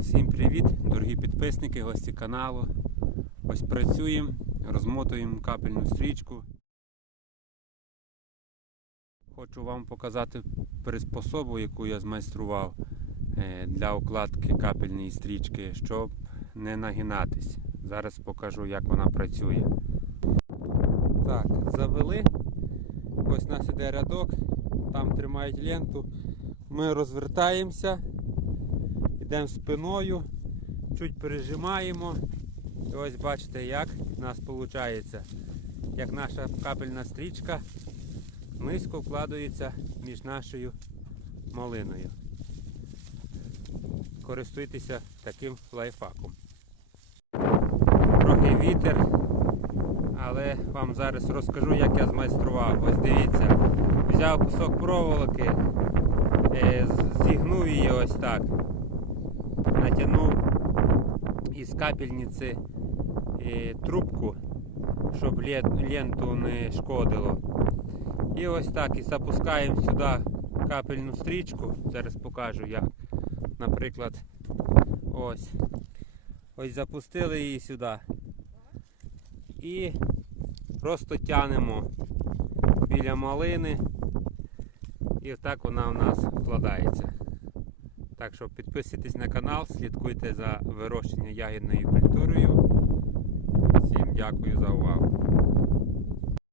Всім привіт, дорогі підписники, гості каналу. Ось працюємо, розмотуємо капельну стрічку. Хочу вам показати приспособу, яку я змайстрував е, для укладки капельної стрічки, щоб не нагинатись. Зараз покажу, як вона працює. Так, завели. Ось у нас іде рядок, там тримають ленту. Ми розвертаємося. Йдемо спиною, чуть пережимаємо. І ось бачите, як у нас виходить. Як наша капельна стрічка низько вкладається між нашою малиною. Користуйтеся таким лайфхаком. Трохи вітер, але вам зараз розкажу, як я змайстрував. Ось дивіться, взяв кусок проволоки, е, зігнув її ось так натягнув із капельниці е, трубку, щоб ленту не шкодило. І ось так і запускаємо сюди капельну стрічку. Зараз покажу як. Наприклад, ось. Ось запустили її сюди. І просто тянемо біля малини. І отак вона у нас вкладається. Так що підписуйтесь на канал, слідкуйте за вирощенням ягідною культурою. Всім дякую за увагу.